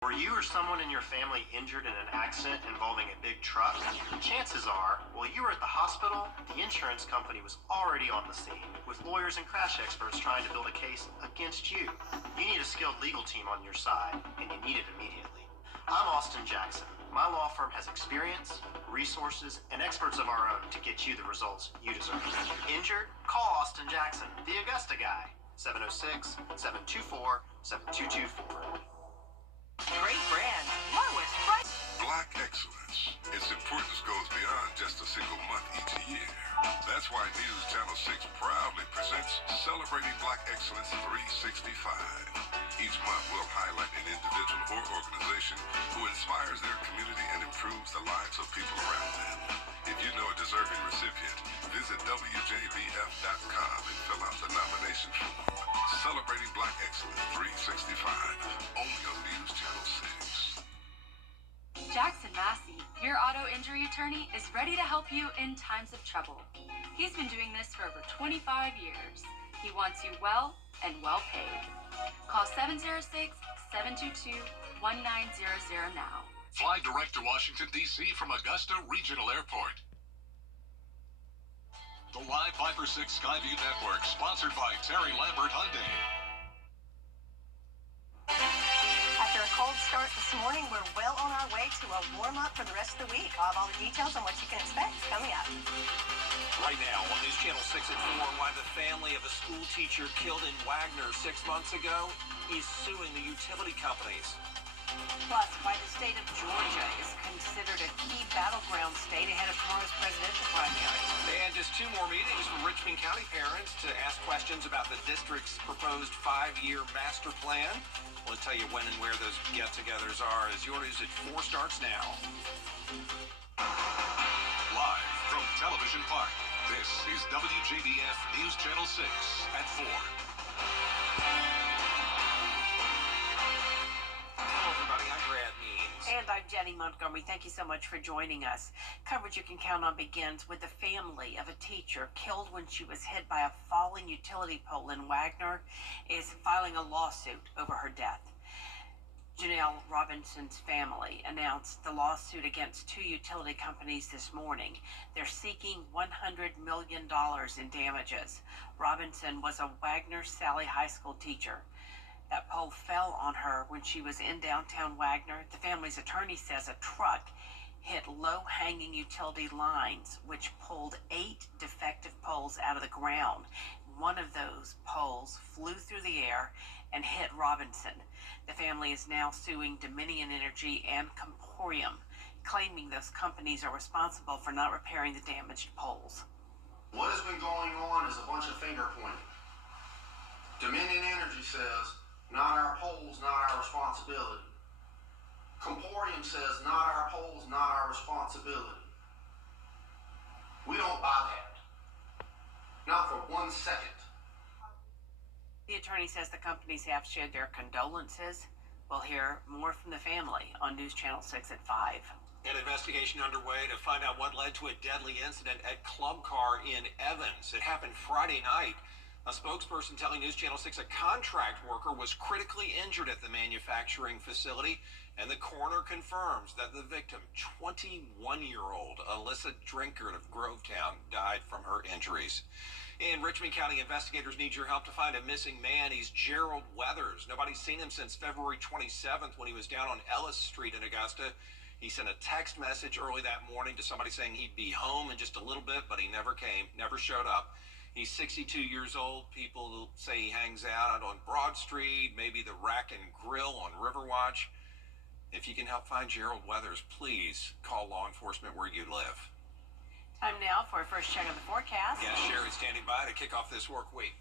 Were you or someone in your family injured in an accident involving a big truck? Chances are, while you were at the hospital, the insurance company was already on the scene, with lawyers and crash experts trying to build a case against you. You need a skilled legal team on your side, and you need it immediately. I'm Austin Jackson. My law firm has experience, resources, and experts of our own to get you the results you deserve. Injured? Call Austin Jackson, the Augusta guy. 706-724-7224. Great brand, lowest price. Black excellence. Its importance goes beyond just a single month each year. That's why News Channel 6 proudly presents Celebrating Black Excellence 365. Each month we'll highlight an individual or organization who inspires their community and improves the lives of people around them. If you know a deserving recipient, visit WJBF.com and fill out the nomination form. Celebrating Black Excellence 365, only on News Channel 6. Jackson Massey, your auto injury attorney, is ready to help you in times of trouble. He's been doing this for over 25 years. He wants you well and well paid. Call 706-722-1900 now. Fly direct to Washington, D.C. from Augusta Regional Airport. The Live 5 for 6 Skyview Network, sponsored by Terry Lambert Hyundai. After a cold start this morning, we're well on our way to a warm-up for the rest of the week. I'll have all the details on what you can expect coming up. Right now on News Channel 6 at 4, why the family of a school teacher killed in Wagner 6 months ago is suing the utility companies. Plus, why the state of Georgia is considered a key battleground state ahead of tomorrow's presidential primary. And just 2 more meetings for Richmond County parents to ask questions about the district's proposed 5-year master plan. We'll tell you when and where those get-togethers are as your news at 4 starts now. Live from Television Park, this is WJBF News Channel 6 at 4. And I'm Jenny Montgomery. Thank you so much for joining us. Coverage you can count on begins with the family of a teacher killed when she was hit by a falling utility pole in Wagner is filing a lawsuit over her death. Janelle Robinson's family announced the lawsuit against 2 utility companies this morning. They're seeking $100 million in damages. Robinson was a Wagner Sally High School teacher. That pole fell on her when she was in downtown Wagner. The family's attorney says a truck hit low-hanging utility lines, which pulled 8 defective poles out of the ground. One of those poles flew through the air and hit Robinson. The family is now suing Dominion Energy and Comporium, claiming those companies are responsible for not repairing the damaged poles. What has been going on is a bunch of finger pointing. Dominion Energy says, not our poles, not our responsibility. Comporium says, not our poles, not our responsibility. We don't buy that. Not for 1 second. The attorney says the companies have shared their condolences. We'll hear more from the family on News Channel 6 at 5. An investigation underway to find out what led to a deadly incident at Club Car in Evans. It happened Friday night. A spokesperson telling News Channel 6 a contract worker was critically injured at the manufacturing facility, and the coroner confirms that the victim, 21-year-old Alyssa Drinkard of Grovetown, died from her injuries. In Richmond County, investigators need your help to find a missing man. He's Gerald Weathers. Nobody's seen him since February 27th when he was down on Ellis Street in Augusta. He sent a text message early that morning to somebody saying he'd be home in just a little bit, but he never came, never showed up. He's 62 years old. People say he hangs out on Broad Street, maybe the Rack and Grill on Riverwatch. If you can help find Gerald Weathers, please call law enforcement where you live. Time now for a first check of the forecast. Yeah, Sherry's standing by to kick off this work week.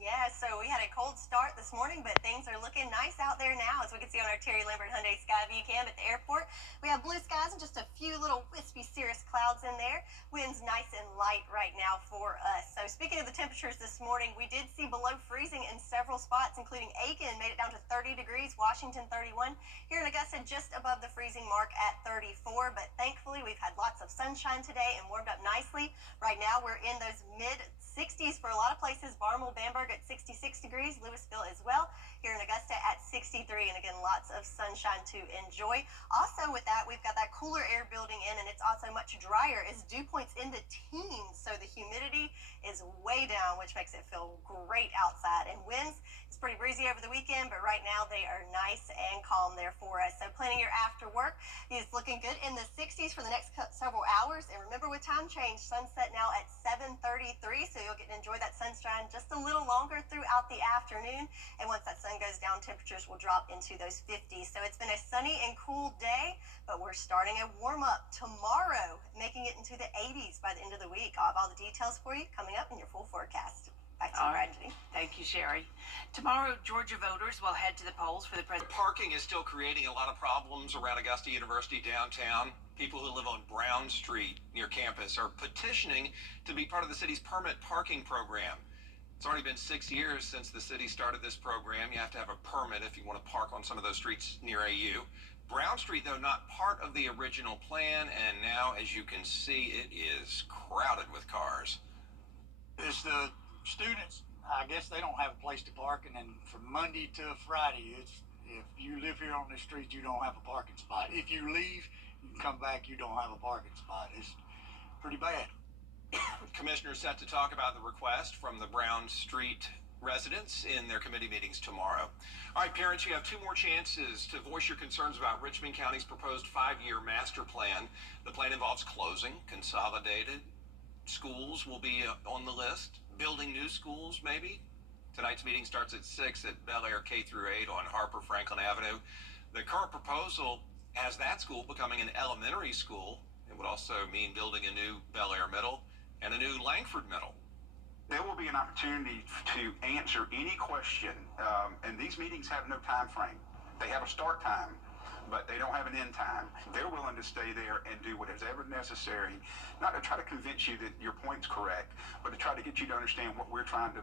Yeah, so we had a cold start this morning, but things are looking nice out there now, as we can see on our Terry Lambert Hyundai Skyview cam at the airport. We have blue skies and just a few little wispy cirrus clouds in there. Winds nice and light right now for us. So speaking of the temperatures this morning, we did see below freezing in several spots, including Aiken, made it down to 30 degrees, Washington 31. Here in Augusta, just above the freezing mark at 34, but thankfully we've had lots of sunshine today and warmed up nicely. Right now we're in those mid 60s for a lot of places. Barnwell, Bamberg at 66 degrees. Louisville as well. Here in Augusta at 63. And again, lots of sunshine to enjoy. Also with that, we've got that cooler air building in, and it's also much drier as dew points in the teens. So the humidity is way down, which makes it feel great outside. And winds, it's pretty breezy over the weekend, but right now they are nice and calm there for us. So planning your after work is looking good in the 60s for the next several hours. And remember, with time change, sunset now at 7:33, so you'll get to enjoy that sunshine just a little longer throughout the afternoon. And once that sun goes down, temperatures will drop into those 50s. So it's been a sunny and cool day, but we're starting a warm up tomorrow, making it into the 80s by the end of the week. I'll have all the details for you coming up in your full forecast. Back to you, Brandy. Thank you, Sherry. Tomorrow, Georgia voters will head to the polls for the president. Parking is still creating a lot of problems around Augusta University downtown. People who live on Brown Street near campus are petitioning to be part of the city's permit parking program. It's already been 6 years since the city started this program. You have to have a permit if you want to park on some of those streets near AU. Brown Street, though, not part of the original plan, and now, as you can see, it is crowded with cars. It's the students, I guess they don't have a place to park, and then from Monday to Friday, it's if you live here on this street, you don't have a parking spot. If you leave, you come back, you don't have a parking spot. It's pretty bad. Commissioners set to talk about the request from the Brown Street residents in their committee meetings tomorrow. All right, parents, you have 2 more chances to voice your concerns about Richmond County's proposed 5-year master plan. The plan involves closing consolidated schools will be on the list, building new schools maybe. Tonight's meeting starts at 6 at Bel Air K through 8 on Harper Franklin Avenue. The current proposal has that school becoming an elementary school. It would also mean building a new Bel Air Middle and a new Langford Middle. There will be an opportunity to answer any question, and these meetings have no time frame. They have a start time, but they don't have an end time. They're willing to stay there and do whatever necessary, not to try to convince you that your point's correct, but to try to get you to understand what we're trying to,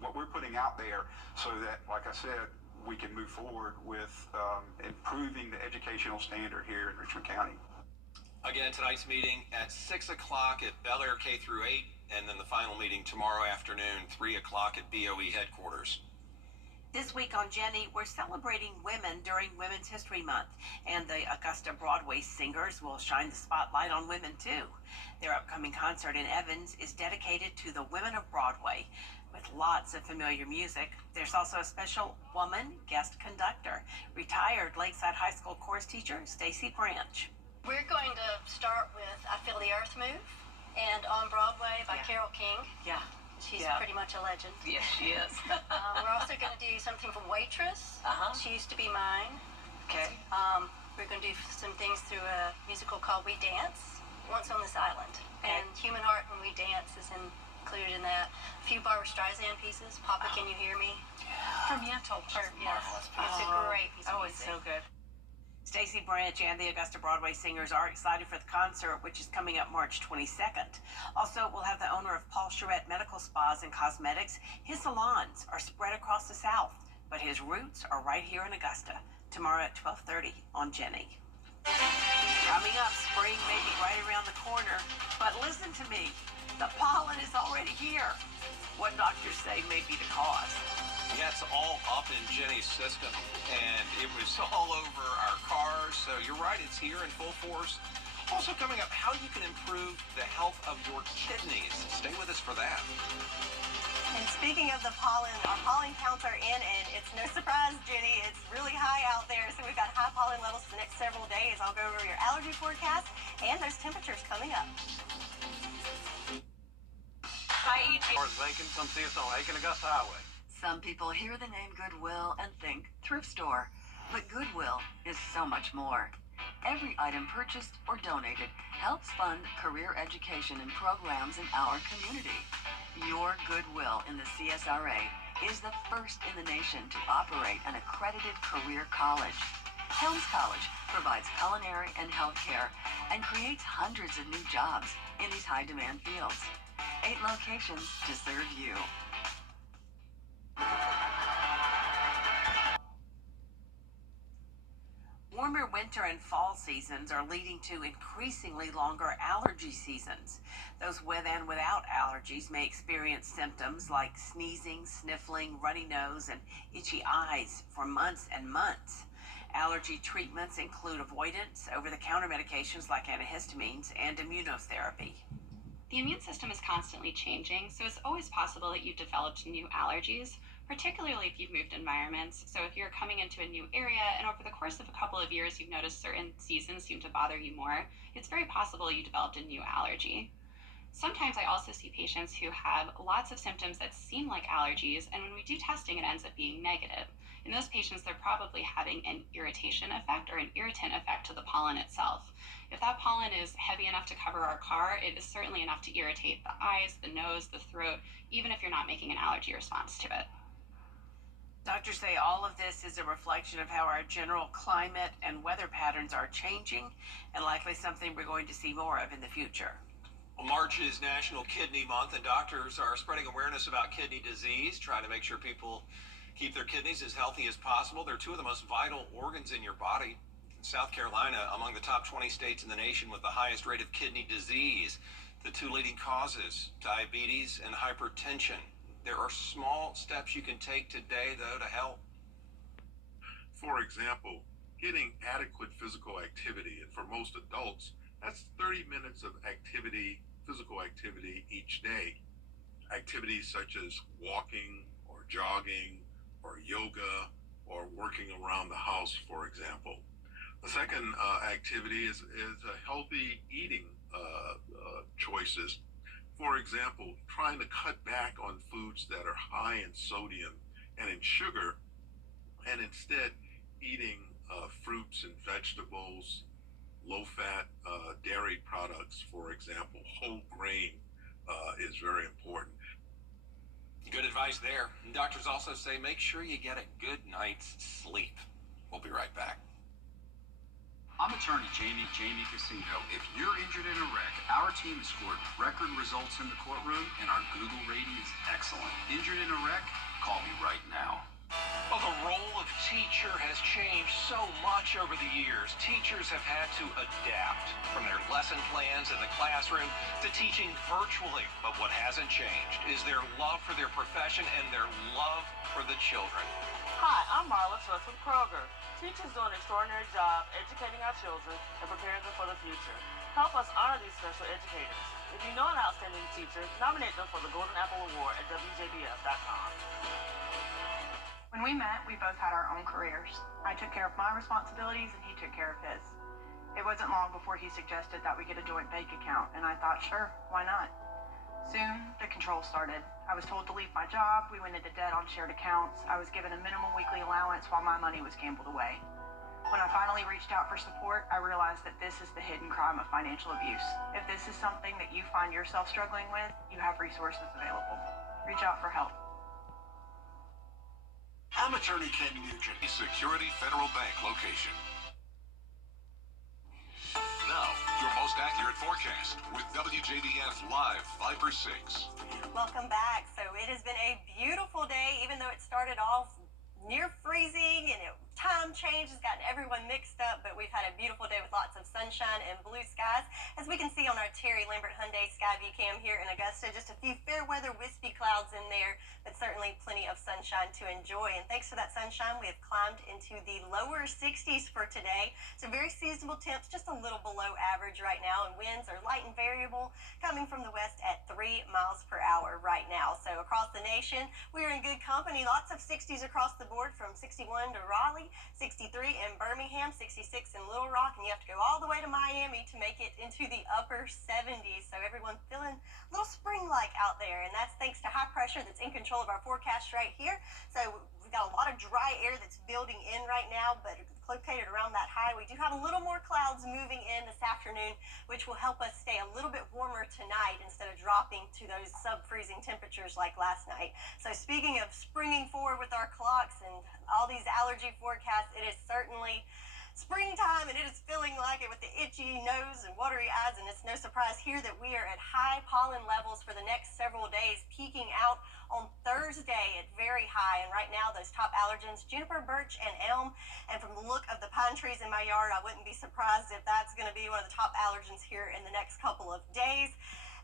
what we're putting out there, so that, like I said, we can move forward with improving the educational standard here in Richmond County. Again, tonight's meeting at 6 o'clock at Bel Air K through 8, and then the final meeting tomorrow afternoon, 3 o'clock at BOE headquarters. This week on Jenny, we're celebrating women during Women's History Month, and the Augusta Broadway Singers will shine the spotlight on women too. Their upcoming concert in Evans is dedicated to the women of Broadway, with lots of familiar music. There's also a special woman guest conductor, retired Lakeside High School chorus teacher Stacy Branch. We're going to start with I Feel the Earth Move and On Broadway by Carole King. Yeah. She's pretty much a legend. Yes, she is. We're also going to do something from Waitress. She Used to Be Mine. Okay. We're going to do some things through a musical called We Dance, Once on This Island. Okay. And Human Heart When We Dance is included in that. A few Barbra Streisand pieces. Papa, Can You Hear Me? From Yentl. Yes. It's a great piece of music. It's so good. Stacy Branch and the Augusta Broadway Singers are excited for the concert, which is coming up March 22nd. Also, we'll have the owner of Paul Charette Medical Spas and Cosmetics. His salons are spread across the South, but his roots are right here in Augusta. Tomorrow at 12:30 on Jenny. Coming up, spring may be right around the corner, but listen to me. The pollen is already here. What doctors say may be the cause. Yeah, it's all up in Jenny's system, and it was all over our cars, so you're right, it's here in full force. Also coming up, how you can improve the health of your kidneys. Stay with us for that. And speaking of the pollen, our pollen counts are in, and it's no surprise, Jenny, it's really high out there. So we've got high pollen levels for the next several days. I'll go over your allergy forecast and those temperatures coming up. Hi, EJ. Bacon, come see us on Aiken Augusta Highway. Some people hear the name Goodwill and think thrift store, but Goodwill is so much more. Every item purchased or donated helps fund career education and programs in our community. Your Goodwill in the CSRA is the first in the nation to operate an accredited career college. Helms College provides culinary and healthcare and creates hundreds of new jobs in these high-demand fields. 8 locations to serve you. Warmer winter and fall seasons are leading to increasingly longer allergy seasons. Those with and without allergies may experience symptoms like sneezing, sniffling, runny nose, and itchy eyes for months and months. Allergy treatments include avoidance, over-the-counter medications like antihistamines, and immunotherapy. The immune system is constantly changing, so it's always possible that you've developed new allergies, particularly if you've moved environments. So if you're coming into a new area and over the course of a couple of years you've noticed certain seasons seem to bother you more, it's very possible you developed a new allergy. Sometimes I also see patients who have lots of symptoms that seem like allergies, and when we do testing, it ends up being negative. In those patients, they're probably having an irritation effect or an irritant effect to the pollen itself. If that pollen is heavy enough to cover our car, it is certainly enough to irritate the eyes, the nose, the throat, even if you're not making an allergy response to it. Doctors say all of this is a reflection of how our general climate and weather patterns are changing, and likely something we're going to see more of in the future. Well, March is National Kidney Month, and doctors are spreading awareness about kidney disease, trying to make sure people keep their kidneys as healthy as possible. They're two of the most vital organs in your body. South Carolina, among the top 20 states in the nation with the highest rate of kidney disease. The two leading causes, diabetes and hypertension. There are small steps you can take today, though, to help. For example, getting adequate physical activity, and for most adults, that's 30 minutes of activity, physical activity each day. Activities such as walking or jogging or yoga or working around the house, for example. The second activity is healthy eating choices. For example, trying to cut back on foods that are high in sodium and in sugar, and instead eating fruits and vegetables, low-fat dairy products, for example. Whole grain is very important. Good advice there. And doctors also say make sure you get a good night's sleep. We'll be right back. I'm attorney Jamie Casino. If you're injured in a wreck, our team has scored record results in the courtroom, and our Google rating is excellent. Injured in a wreck? Call me right now. Well, the role of teacher has changed so much over the years. Teachers have had to adapt from their lesson plans in the classroom to teaching virtually. But what hasn't changed is their love for their profession and their love for the children. Hi, I'm Marla Trust with Kroger. Teachers do an extraordinary job educating our children and preparing them for the future. Help us honor these special educators. If you know an outstanding teacher, nominate them for the Golden Apple Award at WJBF.com. When we met, we both had our own careers. I took care of my responsibilities and he took care of his. It wasn't long before he suggested that we get a joint bank account, and I thought, sure, why not? Soon, the control started. I was told to leave my job, we went into debt on shared accounts, I was given a minimum weekly allowance while my money was gambled away. When I finally reached out for support, I realized that this is the hidden crime of financial abuse. If this is something that you find yourself struggling with, you have resources available. Reach out for help. I'm attorney Ken Nugent. Security Federal Bank location. Now, your most accurate forecast with WJBF Live Viper 6. Welcome back. So it has been a beautiful day, even though it started off near freezing and time change has gotten everyone mixed up, but we've had a beautiful day with lots of sunshine and blue skies. As we can see on our Terry Lambert Hyundai Skyview Cam here in Augusta, just a few fair weather wispy clouds in there, but certainly plenty of sunshine to enjoy. And thanks for that sunshine, we have climbed into the lower 60s for today. So very seasonable temps, just a little below average right now, and winds are light and variable, coming from the west at 3 miles per hour right now. So across the nation, we're in good company. Lots of 60s across the board, from 61 to Raleigh, 63 in Birmingham, 66 in Little Rock, and you have to go all the way to Miami to make it into the upper 70s. So everyone's feeling a little spring-like out there, and that's thanks to high pressure that's in control of our forecast right here. So we've got a lot of dry air that's building in right now, but located around that high. We do have a little more clouds moving in this afternoon, which will help us stay a little bit warmer tonight instead of dropping to those sub-freezing temperatures like last night. So speaking of springing forward with our clocks and all these allergy forecasts, it is certainly springtime, and it is feeling like it with the itchy nose and watery eyes, and it's no surprise here that we are at high pollen levels for the next several days, peaking out on Thursday at very high. And right now, those top allergens, juniper, birch, and elm. And from the look of the pine trees in my yard, I wouldn't be surprised if that's going to be one of the top allergens here in the next couple of days.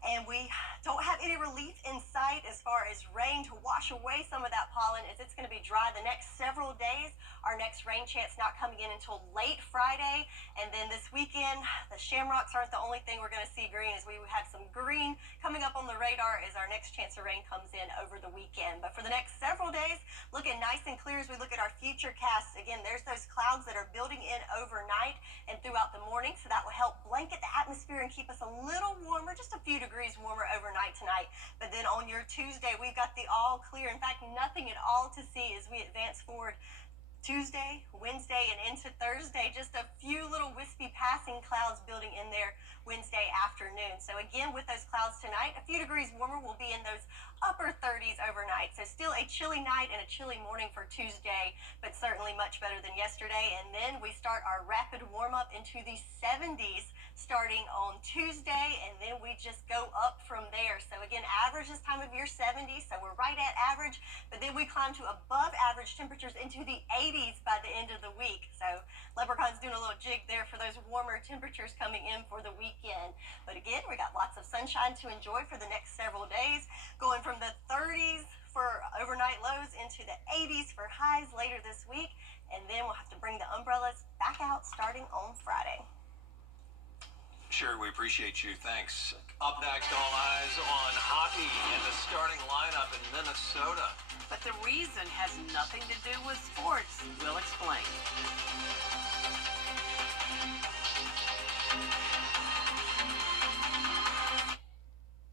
And we don't have any relief in sight as far as rain to wash away some of that pollen, as it's going to be dry the next several days. Our next rain chance not coming in until late Friday. And then this weekend, the shamrocks aren't the only thing we're going to see green, as we have some green coming up on the radar as our next chance of rain comes in over the weekend. But for the next several days, looking nice and clear as we look at our future casts. Again, there's those clouds that are building in overnight and throughout the morning, so that will help blanket the atmosphere and keep us a little warmer, just a few degrees warmer overnight tonight. But then on your Tuesday, we've got the all clear. In fact, nothing at all to see as we advance forward Tuesday, Wednesday, and into Thursday. Just a few little wispy passing clouds building in there Wednesday afternoon. So again, with those clouds tonight, a few degrees warmer. We'll be in those upper 30s overnight. So still a chilly night and a chilly morning for Tuesday, but certainly much better than yesterday. And then we start our rapid warm up into the 70s starting on Tuesday, and then we just go up from there. So again, average this time of year 70s, so we're right at average, but then we climb to above average temperatures into the 80s by the end of the week. So Leprechaun's doing a little jig there for those warmer temperatures coming in for the weekend. But again, we got lots of sunshine to enjoy for the next several days, going from the 30s for overnight lows into the 80s for highs later this week, and then we'll have to bring the umbrellas back out starting on Friday. Sure, we appreciate you. Thanks. Up next, all eyes on hockey and the starting lineup in Minnesota. But the reason has nothing to do with sports. We'll explain.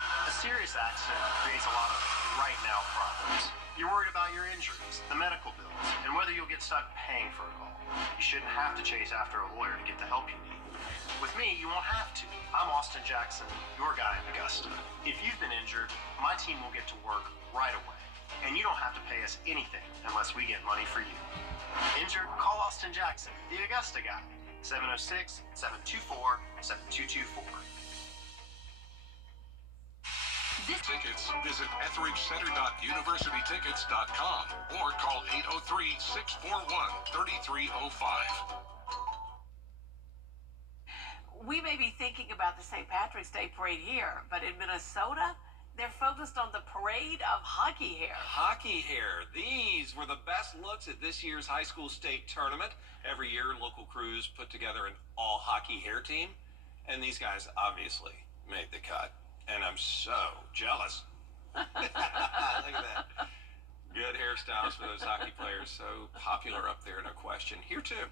A serious accident creates a lot of right now problems. You're worried about your injuries, the medical bills, and whether you'll get stuck paying for it all. You shouldn't have to chase after a lawyer to get the help you need. With me, you won't have to. I'm Austin Jackson, your guy in Augusta. If you've been injured, my team will get to work right away. And you don't have to pay us anything unless we get money for you. Injured? Call Austin Jackson, the Augusta guy. 706-724-7224. Tickets, visit etheridgecenter.universitytickets.com or call 803-641-3305. We may be thinking about the St. Patrick's Day parade here, but in Minnesota, they're focused on the parade of hockey hair. Hockey hair. These were the best looks at this year's high school state tournament. Every year, local crews put together an all hockey hair team, and these guys obviously made the cut. And I'm so jealous. Look at that. Good hairstyles for those hockey players. So popular up there, no question. Here, too.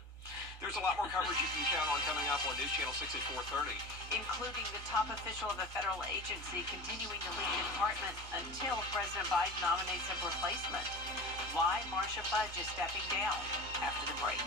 There's a lot more coverage you can count on coming up on News Channel 6 at 4:30. Including the top official of a federal agency continuing to lead the department until President Biden nominates a replacement. Why Marsha Fudge is stepping down after the break.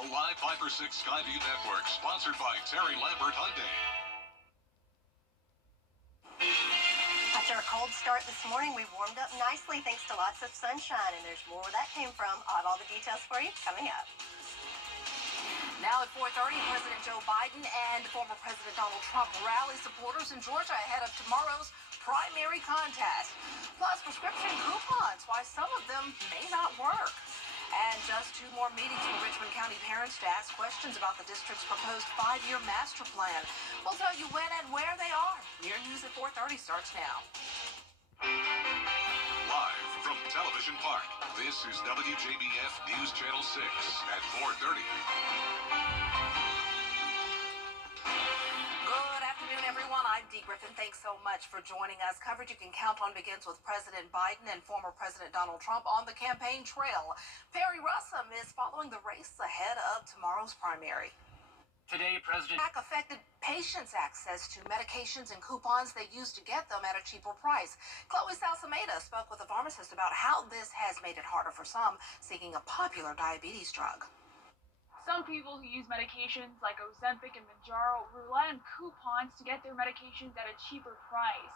The Live 5 6 Skyview Network, sponsored by Terry Lambert Hyundai. After a cold start this morning, we warmed up nicely thanks to lots of sunshine, and there's more where that came from. I'll have all the details for you coming up. Now at 4:30, President Joe Biden and former President Donald Trump rally supporters in Georgia ahead of tomorrow's primary contest. Plus, prescription coupons, why some of them may not work. And just 2 more meetings for Richmond County parents to ask questions about the district's proposed 5-year master plan. We'll tell you when and where they are. Your news at 4:30 starts now. Live from Television Park, this is WJBF News Channel 6 at 4:30. Good afternoon, everyone. I'm Dee Griffin. Thanks so much for joining us. Coverage you can count on begins with President Biden and former President Donald Trump on the campaign trail. Perry Russum is following the race ahead of tomorrow's primary. Today, President affected patients' access to medications and coupons they used to get them at a cheaper price. Chloe Salsameda spoke with a pharmacist about how this has made it harder for some seeking a popular diabetes drug. Some people who use medications like Ozempic and Mounjaro rely on coupons to get their medications at a cheaper price.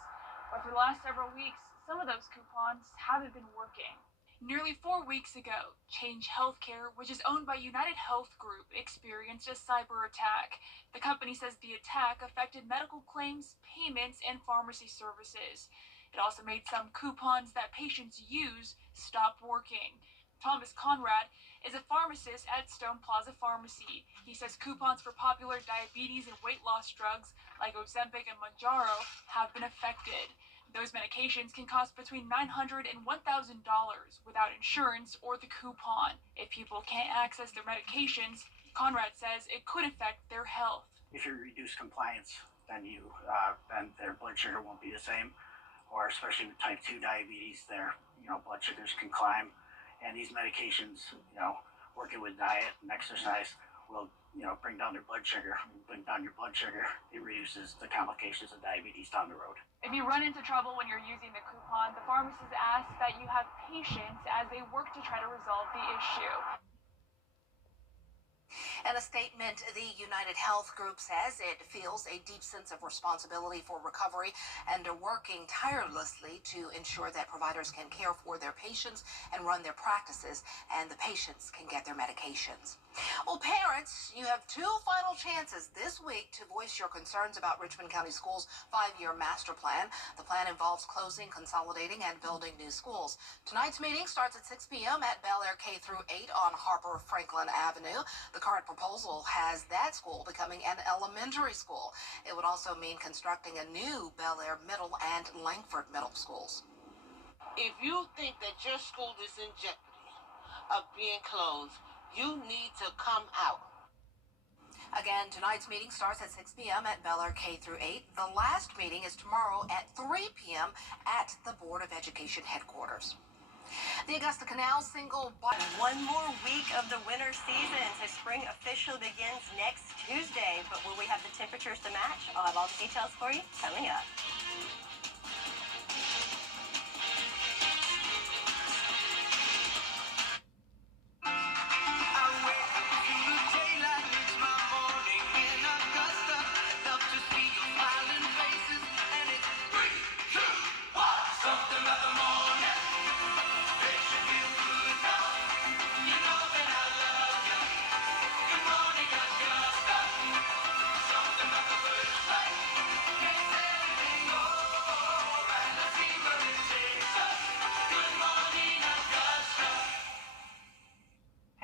But for the last several weeks, some of those coupons haven't been working. Nearly 4 weeks ago, Change Healthcare, which is owned by United Health Group, experienced a cyber attack. The company says the attack affected medical claims, payments, and pharmacy services. It also made some coupons that patients use stop working. Thomas Conrad is a pharmacist at Stone Plaza Pharmacy. He says coupons for popular diabetes and weight loss drugs like Ozempic and Mounjaro have been affected. Those medications can cost between $900 and $1,000 without insurance or the coupon. If people can't access their medications, Conrad says it could affect their health. If you reduce compliance, then their blood sugar won't be the same, or especially with type 2 diabetes, their blood sugars can climb, and these medications, working with diet and exercise will bring down their blood sugar. Bring down your blood sugar, it reduces the complications of diabetes down the road. If you run into trouble when you're using the coupon, the pharmacist asks that you have patience as they work to try to resolve the issue. In a statement, the United Health Group says it feels a deep sense of responsibility for recovery and are working tirelessly to ensure that providers can care for their patients and run their practices, and the patients can get their medications. Well, parents, you have 2 final chances this week to voice your concerns about Richmond County Schools' 5-year master plan. The plan involves closing, consolidating, and building new schools. Tonight's meeting starts at 6 p.m. at Bel Air K-8 on Harper Franklin Avenue. The current proposal has that school becoming an elementary school. It would also mean constructing a new Bel Air Middle and Langford Middle schools. If you think that your school is in jeopardy of being closed, you need to come out. Again, tonight's meeting starts at 6 p.m. at Bel Air K-8. The last meeting is tomorrow at 3 p.m. at the Board of Education headquarters. The Augusta Canal single... One more week of the winter season, so spring officially begins next Tuesday. But will we have the temperatures to match? I'll have all the details for you coming up.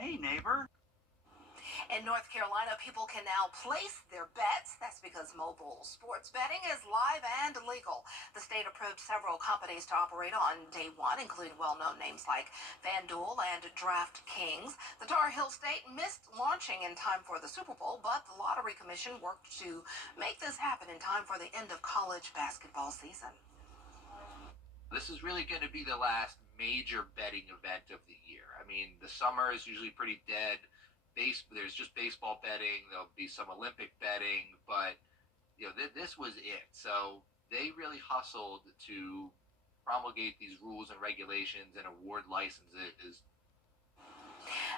Hey, neighbor. In North Carolina, people can now place their bets. That's because mobile sports betting is live and legal. The state approved several companies to operate on day one, including well-known names like FanDuel and DraftKings. The Tar Heel State missed launching in time for the Super Bowl, but the Lottery Commission worked to make this happen in time for the end of college basketball season. This is really going to be the last major betting event of the year. I mean, the summer is usually pretty dead. There's just baseball betting. There'll be some Olympic betting, but this was it. So they really hustled to promulgate these rules and regulations and award licenses.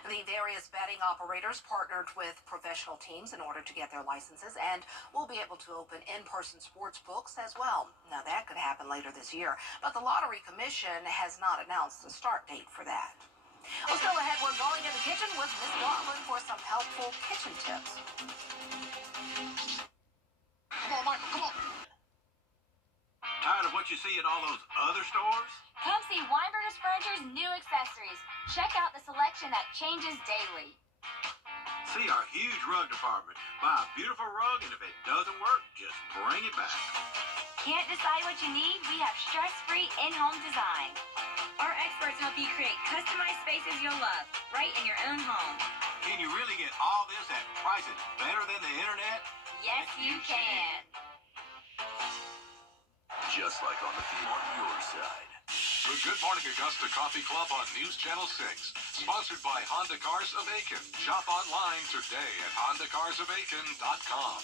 The various betting operators partnered with professional teams in order to get their licenses and will be able to open in-person sports books as well. Now, that could happen later this year, but the Lottery Commission has not announced the start date for that. Well, still ahead, we're going in the kitchen with Miss Garland for some helpful kitchen tips. Come on, Michael, come on. Tired of what you see at all those other stores? Come see Weinberger's Furniture's new accessories. Check out the selection that changes daily. See our huge rug department. Buy a beautiful rug, and if it doesn't work, just bring it back. Can't decide what you need? We have stress-free in-home design. Our experts help you create customized spaces you'll love, right in your own home. Can you really get all this at prices better than the internet? Yes, you can. Just like on the feed on your side. The Good Morning Augusta Coffee Club on News Channel 6. Sponsored by Honda Cars of Aiken. Shop online today at HondaCarsOfAiken.com.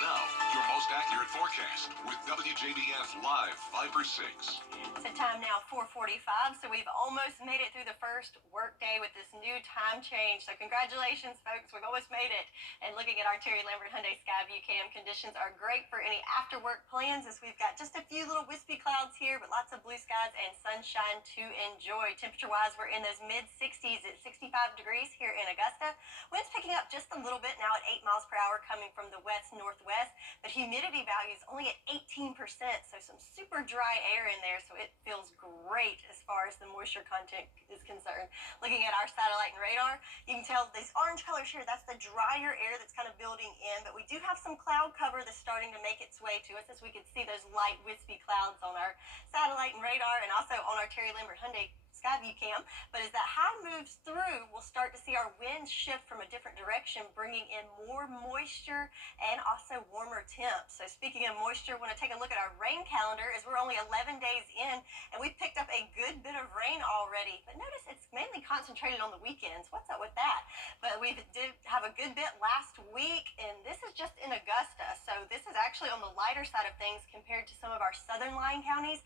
Now, your most accurate forecast with WJBF Live 5/6. So time now 4:45. So we've almost made it through the first workday with this new time change. So congratulations, folks. We've almost made it. And looking at our Terry Lambert Hyundai Skyview Cam, conditions are great for any after-work plans, as we've got just a few little wispy clouds here, but lots of blue skies and sunshine to enjoy. Temperature-wise, we're in those mid-60s at 65 degrees here in Augusta. Wind's picking up just a little bit now at 8 miles per hour coming from the west-northwest, but humidity values only at 18%, so some super dry air in there, so it feels great as far as the moisture content is concerned. Looking at our satellite and radar, you can tell these orange colors here, that's the drier air that's kind of building in, but we do have some cloud cover that's starting to make its way to us, as we can see those light wispy clouds on our satellite and radar, and also on our Terry Lambert Hyundai Skyview Cam. But as that high moves through, we'll start to see our winds shift from a different direction, bringing in more moisture and also warmer temps. So speaking of moisture, want to take a look at our rain calendar, as we're only 11 days in, and we've picked up a good bit of rain already. But notice it's mainly concentrated on the weekends. What's up with that? But we did have a good bit last week, and this is just in Augusta. So this is actually on the lighter side of things compared to some of our southern lying counties.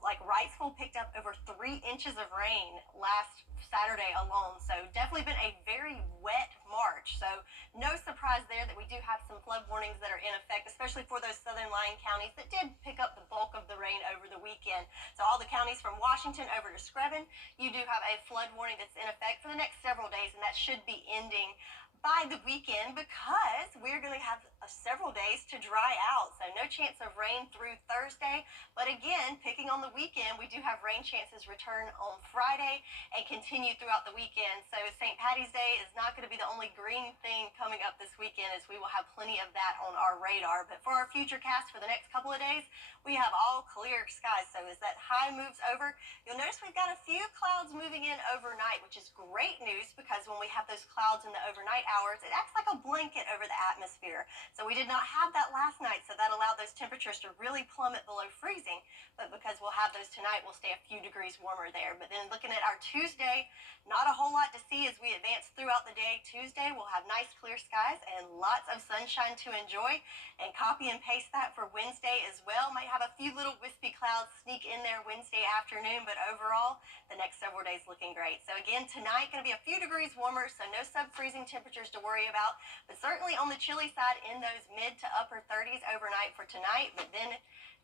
Like Wrightsville picked up over 3 inches of rain last Saturday alone. So definitely been a very wet March. So no surprise there that we do have some flood warnings that are in effect, especially for those southern lying counties that did pick up the bulk of the rain over the weekend. So all the counties from Washington over to Screven, you do have a flood warning that's in effect for the next several days, and that should be ending by the weekend, because we're going to have several days to dry out. So no chance of rain through Thursday. But again, picking on the weekend, we do have rain chances return on Friday and continue throughout the weekend. So St. Patty's Day is not going to be the only green thing coming up this weekend, as we will have plenty of that on our radar. But for our future cast for the next couple of days, we have all clear skies. So as that high moves over, you'll notice we've got a few clouds moving in overnight, which is great news, because when we have those clouds in the overnight hours, it acts like a blanket over the atmosphere. So we did not have that last night, so that allowed those temperatures to really plummet below freezing. But because we'll have those tonight, we'll stay a few degrees warmer there. But then looking at our Tuesday, not a whole lot to see as we advance throughout the day. Tuesday, we'll have nice clear skies and lots of sunshine to enjoy. And copy and paste that for Wednesday as well. Might have a few little wispy clouds sneak in there Wednesday afternoon, but overall, the next several days looking great. So again, tonight going to be a few degrees warmer, so no sub-freezing temperatures to worry about, but certainly on the chilly side in those mid to upper 30s overnight for tonight. But then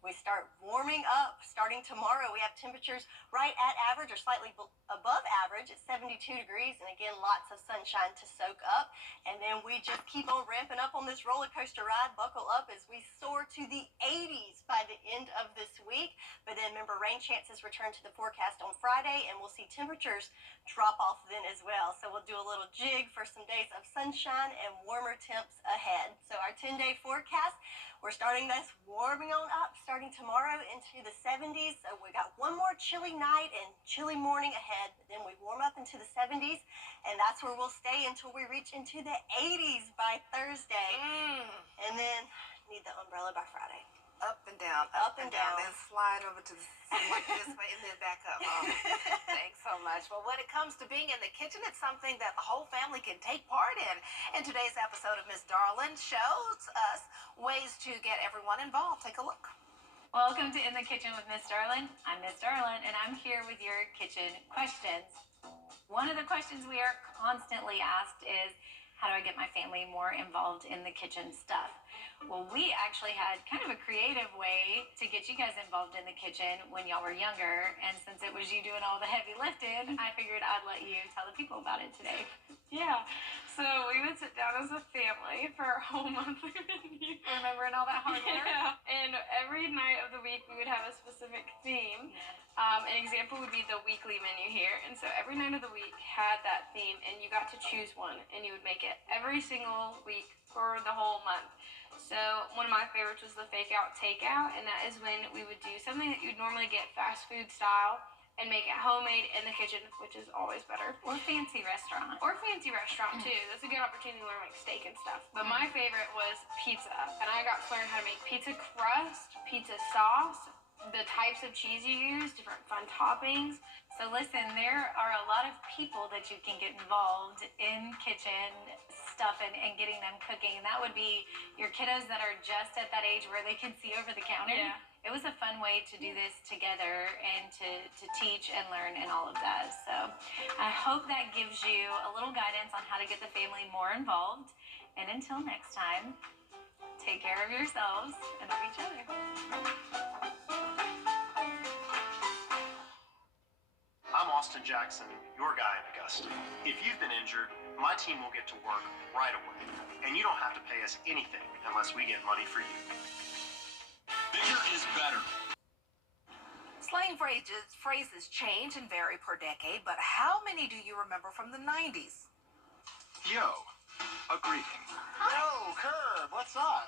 we start warming up starting tomorrow. We have temperatures right at average or slightly above average at 72 degrees, and again, lots of sunshine to soak up. And then we just keep on ramping up on this roller coaster ride. Buckle up as we soar to the 80s by the end of this week. But then remember, rain chances return to the forecast on Friday, and we'll see temperatures drop off then as well. So we'll do a little jig for some days of sunshine and warmer temps ahead. So our 10-day forecast, we're starting this warming on up starting tomorrow into the 70s. So we got one more chilly night and chilly morning ahead, but then we warm up into the 70s, and that's where we'll stay until we reach into the 80s by Thursday. And then need the umbrella by Friday. Up and down, up and down. Then slide over to the like this way and then back up. Oh, thanks so much. Well, when it comes to being in the kitchen, it's something that the whole family can take part in. And today's episode of Miss Darlin shows us ways to get everyone involved. Take a look. Welcome to In the Kitchen with Miss Darlin. I'm Miss Darlin, and I'm here with your kitchen questions. One of the questions we are constantly asked is, how do I get my family more involved in the kitchen stuff? Well, we actually had kind of a creative way to get you guys involved in the kitchen when y'all were younger, and since it was you doing all the heavy lifting, I figured I'd let you tell the people about it today. Yeah, so we would sit down as a family for our whole monthly menu. Remembering all that hard work? Yeah, and every night of the week we would have a specific theme. An example would be the weekly menu here, and so every night of the week had that theme, and you got to choose one, and you would make it every single week for the whole month. So one of my favorites was the fake out takeout, and that is when we would do something that you'd normally get fast food style, and make it homemade in the kitchen, which is always better. Or fancy restaurant. Or fancy restaurant too. That's a good opportunity to learn like steak and stuff. But my favorite was pizza, and I got to learn how to make pizza crust, pizza sauce, the types of cheese you use, different fun toppings. So listen, there are a lot of people that you can get involved in kitchen stuff and getting them cooking. And that would be your kiddos that are just at that age where they can see over the counter. Yeah. It was a fun way to do this together and to teach and learn and all of that. So I hope that gives you a little guidance on how to get the family more involved. And until next time, take care of yourselves and of each other. I'm Austin Jackson, your guy in Augusta. If you've been injured, my team will get to work right away. And you don't have to pay us anything unless we get money for you. Bigger is better. Slang phrases change and vary per decade, but how many do you remember from the 90s? Yo, a greeting. Yo, Curb, what's up?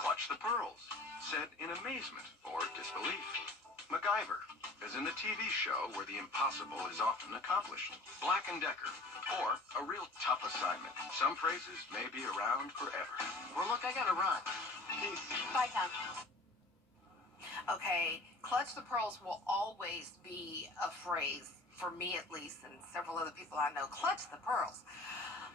Clutch the pearls, said in amazement or disbelief. MacGyver, as in the TV show where the impossible is often accomplished. Black & Decker, or a real tough assignment. Some phrases may be around forever. Well, look, I gotta run. Peace. Bye, Tom. Okay, clutch the pearls will always be a phrase, for me at least, and several other people I know. Clutch the pearls.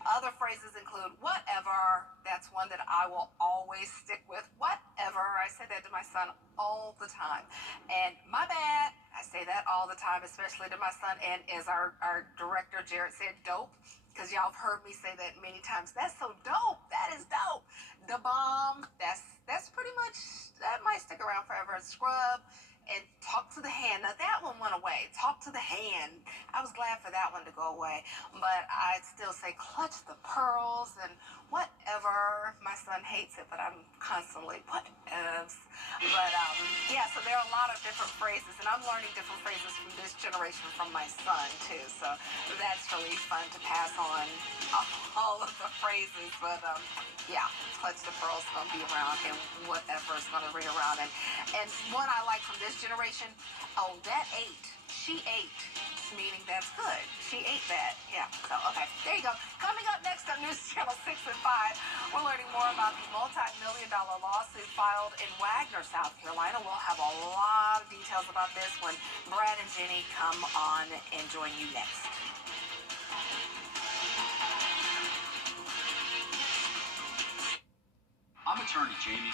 Other phrases include whatever. That's one that I will always stick with. Whatever. I say that to my son all the time. And my bad. I say that all the time, especially to my son. And as our director, Jared, said, dope. Because y'all have heard me say that many times. That's so dope. That is dope. The bomb. That's pretty much, that might stick around forever. Scrub. And talk to the hand. Now that one went away. Talk to the hand. I was glad for that one to go away. But I'd still say clutch the pearls and whatever. My son hates it, but I'm constantly whatevs. But yeah, so there are a lot of different phrases, and I'm learning different phrases from this generation from my son too. So that's really fun to pass on all of the phrases. But yeah, clutch the pearls is gonna be around, and whatever is gonna be around. And one I like from this generation, oh, that ate. She ate, meaning that's good. She ate that. Yeah. So, okay. There you go. Coming up next on News Channel 6 and 5, we're learning more about the multi-million-dollar lawsuit filed in Wagner, South Carolina. We'll have a lot of details about this when Brad and Jenny come on and join you next. I'm attorney Jamie